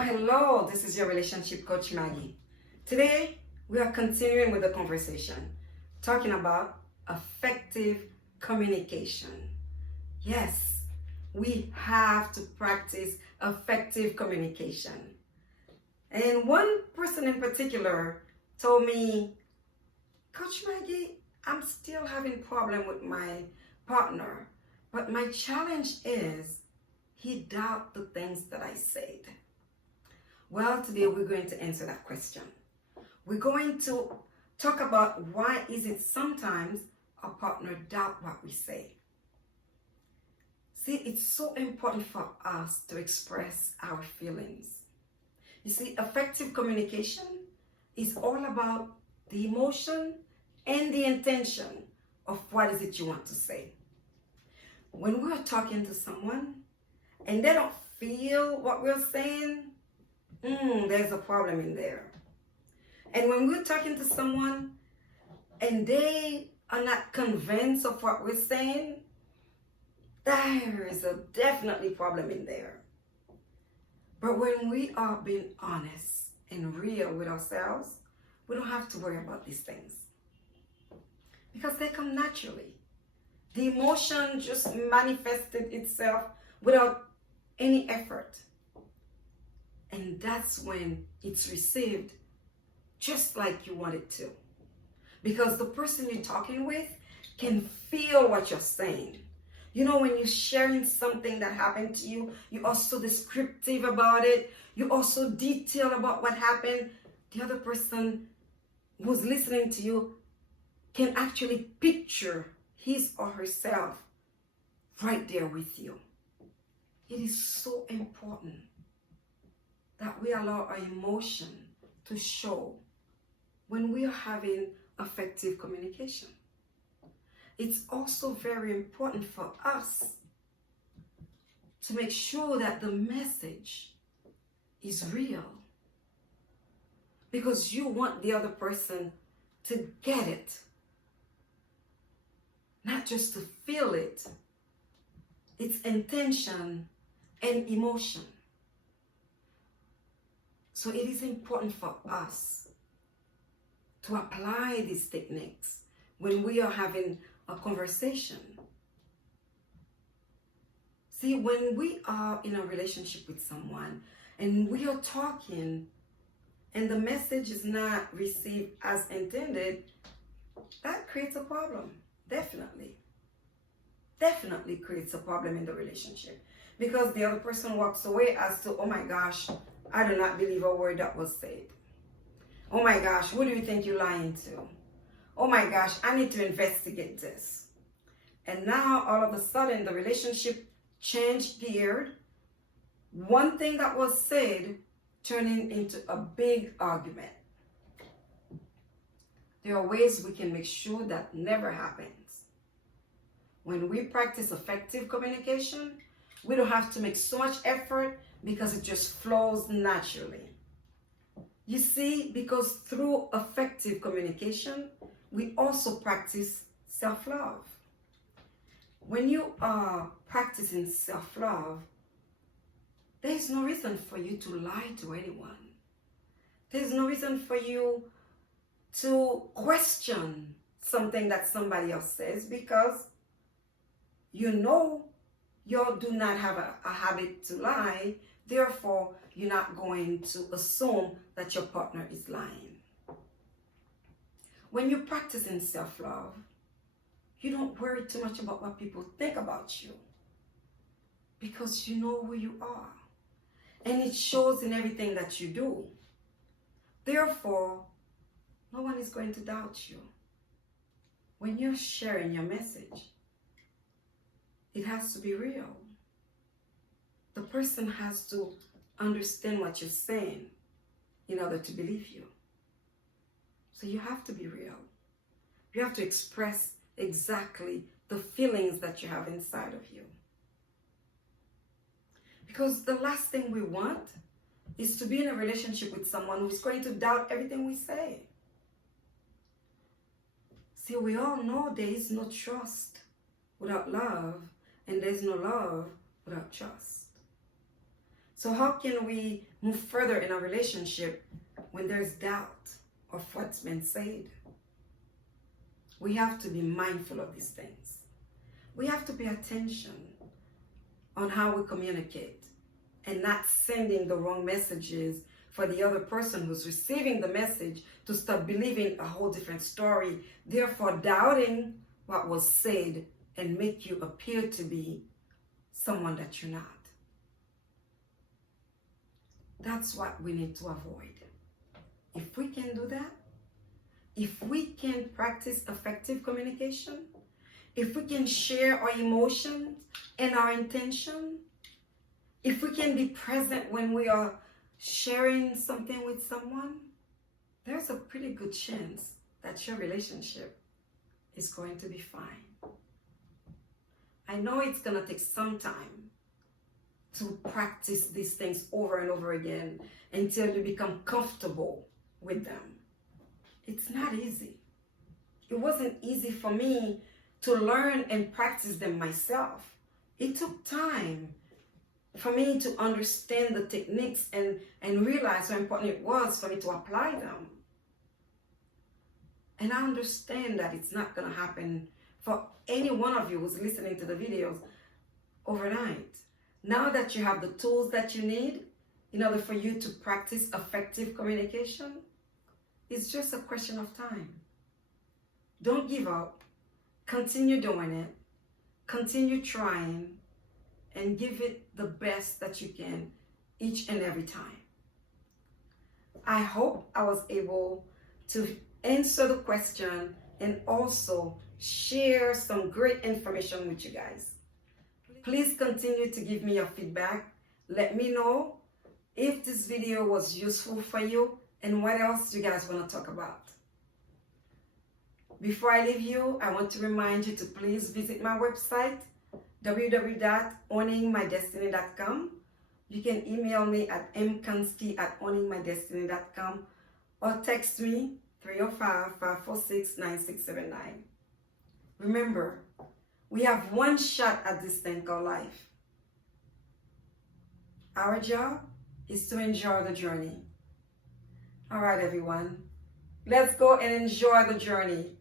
Hello. This is your relationship coach, Maggie. Today, we are continuing with the conversation, talking about effective communication. Yes, we have to practice effective communication. And one person in particular told me, Coach Maggie, I'm still having problem with my partner, but my challenge is he doubt the things that I said. Well, today we're going to answer that question. We're going to talk about why is it sometimes our partner doubt what we say. See, it's so important for us to express our feelings. You see, effective communication is all about the emotion and the intention of what is it you want to say. When we're talking to someone and they don't feel what we're saying, there's a problem in there. And when we're talking to someone and they are not convinced of what we're saying, there is a definitely problem in there. But when we are being honest and real with ourselves, we don't have to worry about these things because they come naturally. The emotion just manifested itself without any effort. And that's when it's received just like you want it to. Because the person you're talking with can feel what you're saying. You know, when you're sharing something that happened to you, you're also descriptive about it. You also detail about what happened. The other person who's listening to you can actually picture his or herself right there with you. It is so important that we allow our emotion to show when we are having effective communication. It's also very important for us to make sure that the message is real, because you want the other person to get it, not just to feel it. It's intention and emotion. So it is important for us to apply these techniques when we are having a conversation. See, when we are in a relationship with someone and we are talking and the message is not received as intended, that creates a problem. Definitely creates a problem in the relationship, because the other person walks away as to, oh my gosh, I do not believe a word that was said. Oh my gosh, who do you think you're lying to? Oh my gosh, I need to investigate this. And now all of a sudden the relationship changed geared. One thing that was said turning into a big argument. There are ways we can make sure that never happens. When we practice effective communication, we don't have to make so much effort because it just flows naturally. You see, because through effective communication, we also practice self-love. When you are practicing self-love, there's no reason for you to lie to anyone. There's no reason for you to question something that somebody else says, because you know you do not have a habit to lie. Therefore, you're not going to assume that your partner is lying. When you're practicing self-love, you don't worry too much about what people think about you, because you know who you are. And it shows in everything that you do. Therefore, no one is going to doubt you. When you're sharing your message, it has to be real. The person has to understand what you're saying in order to believe you. So you have to be real. You have to express exactly the feelings that you have inside of you. Because the last thing we want is to be in a relationship with someone who's going to doubt everything we say. See, we all know there is no trust without love, and there's no love without trust. So how can we move further in a relationship when there's doubt of what's been said? We have to be mindful of these things. We have to pay attention on how we communicate and not sending the wrong messages for the other person who's receiving the message to start believing a whole different story, therefore doubting what was said and make you appear to be someone that you're not. That's what we need to avoid. If we can do that, if we can practice effective communication, if we can share our emotions and our intention, if we can be present when we are sharing something with someone, there's a pretty good chance that your relationship is going to be fine. I know it's going to take some time to practice these things over and over again until you become comfortable with them. It's not easy. It wasn't easy for me to learn and practice them myself. It took time for me to understand the techniques and realize how important it was for me to apply them. And I understand that it's not going to happen for any one of you who's listening to the videos overnight. Now that you have the tools that you need in order for you to practice effective communication, it's just a question of time. Don't give up. Continue doing it. Continue trying and give it the best that you can each and every time. I hope I was able to answer the question and also share some great information with you guys. Please continue to give me your feedback. Let me know if this video was useful for you and what else you guys want to talk about. Before I leave you, I want to remind you to please visit my website, www.owningmydestiny.com. You can email me at mkansky@owningmydestiny.com or text me 305-546-9679. Remember, we have one shot at this thing called life. Our job is to enjoy the journey. All right, everyone. Let's go and enjoy the journey.